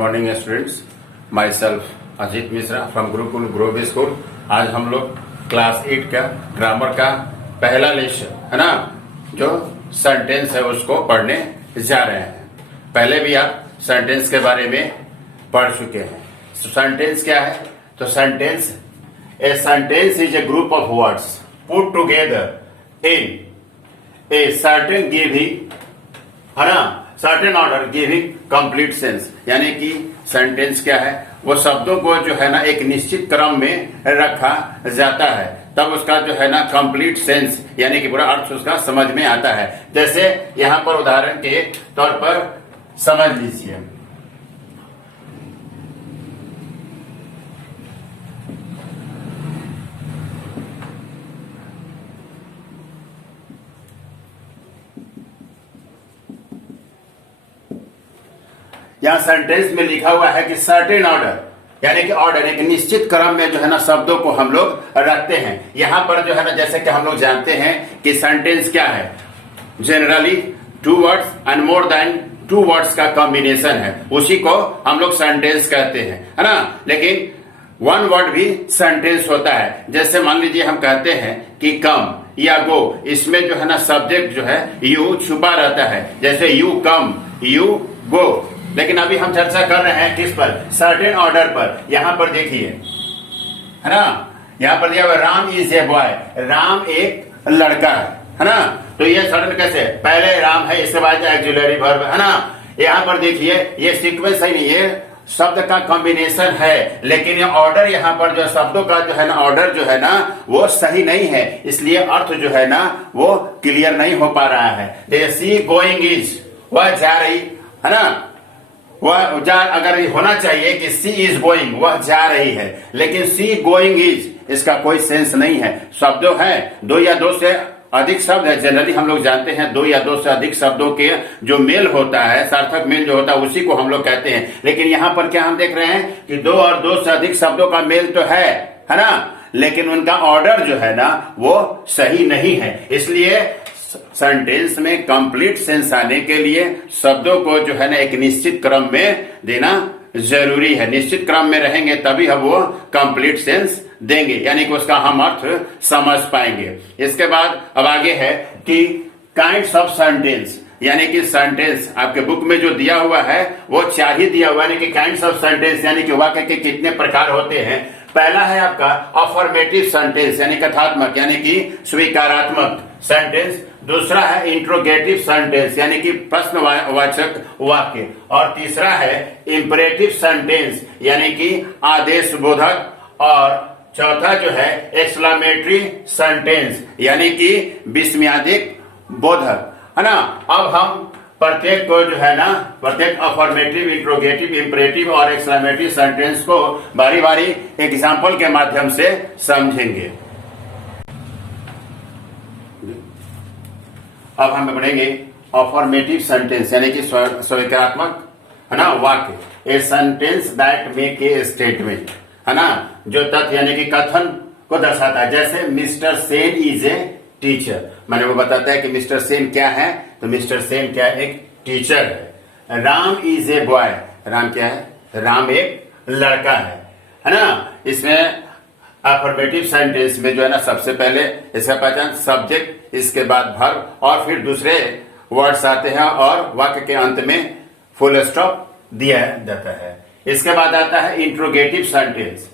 Morning students, my self Ajit Mishra from Gurukul Grove school. आज हम लोग क्लास 8 का ग्रामर का पहला लेसन है ना, जो सेंटेंस है उसको पढ़ने जा रहे हैं। पहले भी आप सेंटेंस के बारे में पढ़ चुके हैं। सेंटेंस क्या है? तो sentence, a sentence is a group of words put together in a certain giving, है ना, certain order giving complete sense. यानी कि सेंटेंस क्या है? वो शब्दों को जो है ना एक निश्चित क्रम में रखा जाता है, तब उसका जो है ना कंप्लीट सेंस यानी कि पूरा अर्थ उसका समझ में आता है। जैसे यहां पर उदाहरण के तौर पर समझ लीजिए, यहां सेंटेंस में लिखा हुआ है कि सर्टेन ऑर्डर, यानी कि ऑर्डर एक निश्चित क्रम में जो है ना शब्दों को हम लोग रखते हैं। यहां पर जो है ना, जैसे कि हम लोग जानते हैं कि सेंटेंस क्या है, generally 2 words and more than 2 words का कॉम्बिनेशन है, उसी को हम लोग सेंटेंस कहते हैं, है ना। लेकिन 1 वर्ड भी सेंटेंस होता है। जैसे मान लीजिए हम कहते हैं कि कम या गो, इसमें जो है ना सब्जेक्ट जो है यू छुपा रहता है, जैसे यू कम, यू गो। लेकिन अभी हम चर्चा कर रहे हैं किस पर? सर्टेन ऑर्डर पर। यहां पर देखिए, है ना, यहां पर दिया हुआ Ram is a boy, Ram एक लड़का है ना। तो ये सर्टेन कैसे? पहले राम है, इसके बाद ऑक्सिलरी वर्ब, है ना। यहां पर देखिए ये सीक्वेंस है नहीं, ये शब्द का कॉम्बिनेशन है, लेकिन ये ऑर्डर यहाँ पर जो शब्दों का जो है ना ऑर्डर जो है ना वो सही नहीं है, इसलिए अर्थ जो है ना वो क्लियर नहीं हो पा रहा है। सी गोइंग इज, वह जा रही, है ना, वह जा, अगर होना चाहिए कि सी इज गोइंग, वह जा रही है, लेकिन सी गोइंग इज, इसका कोई सेंस नहीं है। शब्दों है 2 या 2 से अधिक शब्द है, जनरली हम लोग जानते हैं 2 या 2 से अधिक शब्दों के जो मेल होता है, सार्थक मेल जो होता है, उसी को हम लोग कहते हैं। लेकिन यहाँ पर क्या हम देख रहे हैं कि 2 और 2 से अधिक शब्दों का मेल तो है ना, लेकिन उनका ऑर्डर जो है ना वो सही नहीं है। इसलिए सेंटेंस में कंप्लीट सेंस आने के लिए शब्दों को जो है ना एक निश्चित क्रम में देना जरूरी है। निश्चित क्रम में रहेंगे तभी हम वो कंप्लीट सेंस देंगे, यानी कि उसका हम अर्थ समझ पाएंगे। इसके बाद अब आगे है कि काइंड्स ऑफ सेंटेंस, यानी कि सेंटेंस आपके बुक में जो दिया हुआ है वो 4 ही दिया हुआ है, यानी कि काइंड्स ऑफ सेंटेंस, यानी कि वाक्य के कितने प्रकार होते हैं। पहला है आपका अफर्मेटिव सेंटेंस, यानी कथात्मक, यानी कि स्वीकारात्मक सेंटेंस। दूसरा है इंट्रोगेटिव सेंटेंस, यानी कि प्रश्नवाचक वाक्य। और तीसरा है इंपरेटिव सेंटेंस, यानी कि आदेश बोधक। और चौथा जो है एक्सक्लेमेटरी सेंटेंस, यानी कि विस्मयादिक बोधक, है ना। अब हम प्रत्येक को जो है ना, प्रत्येक अफर्मेटिव, इंट्रोगेटिव, इंपरेटिव और एक्सक्लेमेटरी सेंटेंस को बारी बारी एग्जाम्पल के माध्यम से समझेंगे। अब हम पढ़ेंगे अफर्मेटिव सेंटेंस, यानी कि स्वीकारात्मक, है ना, वाक्य। A sentence that make a statement, है ना, जो तथ्य यानी कि कथन को दर्शाता है। जैसे mister Sen is a teacher, मैंने वो बताता है कि मिस्टर सेन क्या है, तो मिस्टर सेन क्या है? एक टीचर है। Ram is a boy, Ram क्या है? राम एक लड़का है ना। इसमें अफर्मेटिव सेंटेंस में जो है ना सबसे पहले इसका पहचान सब्जेक्ट, इसके बाद वर्ब और फिर दूसरे वर्ड्स आते हैं और वाक्य के अंत में फुल स्टॉप दिया जाता है। इसके बाद आता है इंट्रोगेटिव सेंटेंस।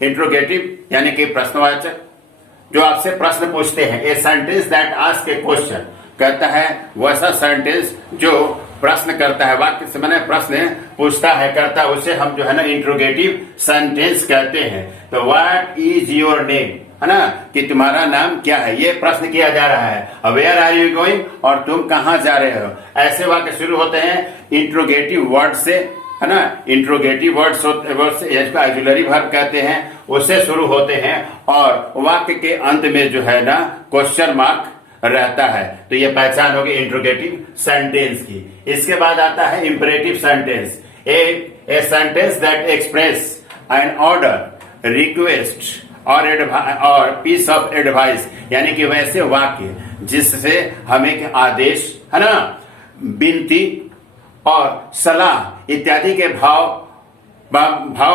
इंट्रोगेटिव यानी कि प्रश्नवाचक, जो आपसे प्रश्न पूछते हैं। ए sentence that ask A question, कहता है वैसा सेंटेंस जो प्रश्न करता है, वाक्य से मैंने प्रश्न पूछता है, करता है, उसे हम जो है ना इंट्रोगेटिव सेंटेंस कहते हैं। तो व्हाट इज योर नेम, है ना, कि तुम्हारा नाम क्या है, ये प्रश्न किया जा रहा है। वेयर आर यू गोइंग, और तुम कहां जा रहे हो। ऐसे वाक्य शुरू होते हैं इंट्रोगेटिव वर्ड से, है ना। इंट्रोगेटिव वर्ड से ऑक्सिलरी वर्ब कहते हैं, उससे शुरू होते हैं और वाक्य के अंत में जो है ना क्वेश्चन मार्क रहता है। तो ये पहचान होगी इंट्रोगेटिव सेंटेंस की। इसके बाद आता है imperative sentence. A sentence that express an order, request और पीस ऑफ एडवाइस, यानी कि वैसे वाक्य जिससे हमें आदेश, है ना, विनती और सलाह इत्यादि के भाव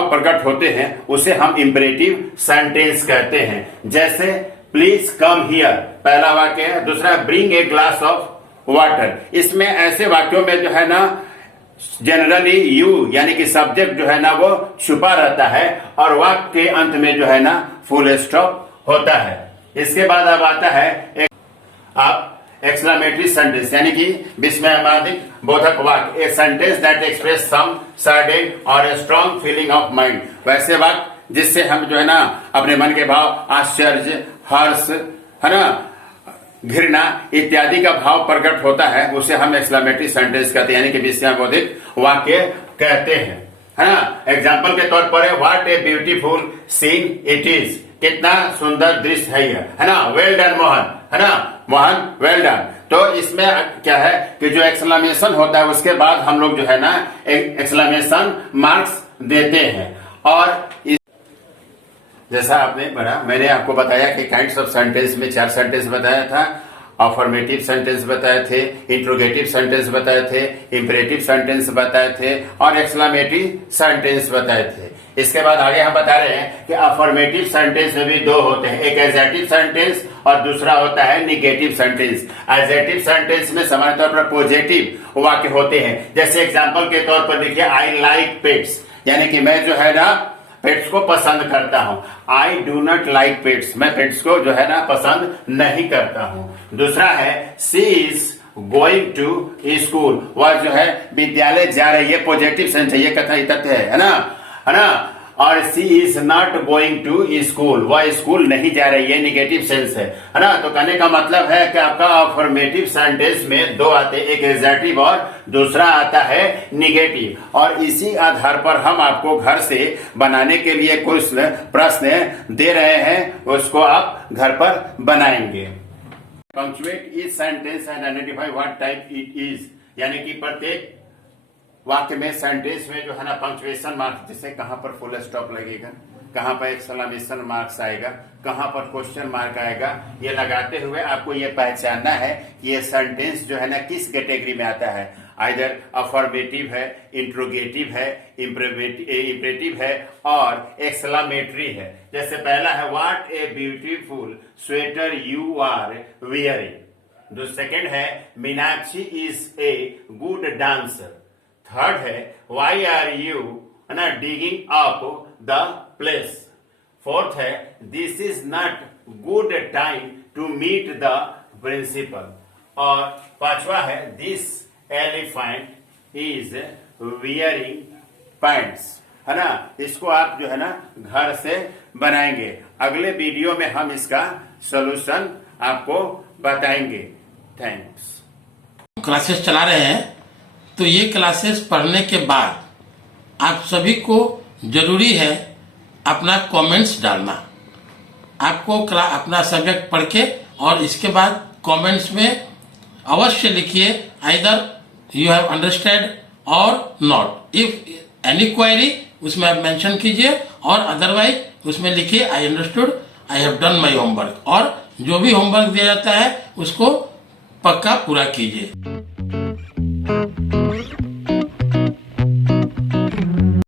प्रकट होते हैं, उसे हम इंपरेटिव सेंटेंस कहते हैं। जैसे प्लीज कम हियर पहला वाक्य है, दूसरा bring a glass of water. इसमें ऐसे वाक्यों में जो है ना जनरली यू यानी कि सब्जेक्ट जो है ना वो छुपा रहता है और वाक्य के अंत में जो है ना फुल स्टॉप होता है। इसके बाद अब आता है आप एक्सक्लेमेटरी सेंटेंस यानी कि विस्मयादिक बोधक वाक्य, a sentence that express some sudden और a strong feeling of mind. वैसे वाक्य जिससे हम जो है ना अपने मन के भाव, आश्चर्य, हर्ष, है ना, घृणा इत्यादि का भाव प्रकट होता है, उसे हम एक्सक्लेमेटरी सेंटेंस कहते हैं यानी कि विस्मयादिक वाक्य कहते हैं, है ना। एग्जाम्पल के तौर पर what a beautiful seen it is, कितना सुंदर दृश्य है यह, है ना। वेल डन मोहन, है ना, मोहन वेल डन। तो इसमें क्या है कि जो एक्सक्लेमेशन होता है उसके बाद हम लोग जो है ना एक्सक्लेमेशन मार्क्स देते हैं। और जैसा आपने पढ़ा, मैंने आपको बताया कि काइंड्स ऑफ सेंटेंस में 4 सेंटेंस बताया था। अफर्मेटिव सेंटेंस बताए थे, इंट्रोगेटिव सेंटेंस बताए थे, इंपरेटिव सेंटेंस बताए थे और एक्सक्लेमेटरी सेंटेंस बताए थे। इसके बाद आगे हम बता रहे हैं कि अफर्मेटिव सेंटेंस में भी 2 होते हैं, एक एडजेक्टिव सेंटेंस और दूसरा होता है निगेटिव सेंटेंस। एडजेक्टिव सेंटेंस में सामान्य तौर पर पॉजिटिव वाक्य होते हैं। जैसे एग्जांपल के तौर पर देखिए, आई लाइक पेट्स, यानी कि मैं जो है ना पेट्स को पसंद करता हूं। I do not like pets, मैं पेट्स को जो है ना पसंद नहीं करता हूं। दूसरा है सी इज गोइंग टू स्कूल, वह जो है विद्यालय जा रही है, पॉजिटिव सेंस है, ये कथन तथ्य है ना, है ना। और she is not going to school, वह स्कूल नहीं जा रही है, निगेटिव सेंस है ना। तो कहने का मतलब है कि आपका अफर्मेटिव सेंटेंस में 2 आते हैं, एक एडजेक्टिव और दूसरा आता है निगेटिव। और इसी आधार पर हम आपको घर से बनाने के लिए कुछ प्रश्न दे रहे हैं, उसको आप घर पर बनाएंगे। पंक्चुएट इस sentence and identify what type it is, यानी कि प्रत्येक वाक्य में सेंटेंस में जो है ना पंक्चुएशन मार्क, जैसे कहां पर फुल स्टॉप लगेगा, कहां पर एक्सक्लेमेशन मार्क्स आएगा, कहां पर क्वेश्चन मार्क आएगा, ये लगाते हुए आपको ये पहचानना है कि ये सेंटेंस जो है ना किस कैटेगरी में आता है। आइदर अफर्मेटिव है, इंट्रोगेटिव है, इंपरेटिव है और एक्सक्लेमेटरी है। जैसे पहला है what a beautiful sweater you are wearing. जो सेकेंड है Meenakshi is a good dancer. Third है why are you not digging up the place. Fourth है this is not good time to meet the principal. और पांचवा है this elephant is wearing pants, है ना। इसको आप जो है ना घर से बनाएंगे। अगले वीडियो में हम इसका सॉल्यूशन आपको बताएंगे। थैंक्स। क्लासेस चला रहे हैं, तो ये क्लासेस पढ़ने के बाद आप सभी को जरूरी है अपना कमेंट्स डालना। आपको अपना सब्जेक्ट पढ़ के और इसके बाद कमेंट्स में अवश्य लिखिए आइदर यू हैव अंडरस्टैंड और नॉट। इफ एनी क्वेरी उसमें आप मेंशन कीजिए और अदरवाइज उसमें लिखिए I understood, I have done my homework. और जो भी होमवर्क दिया जाता है उसको पक्का पूरा कीजिए।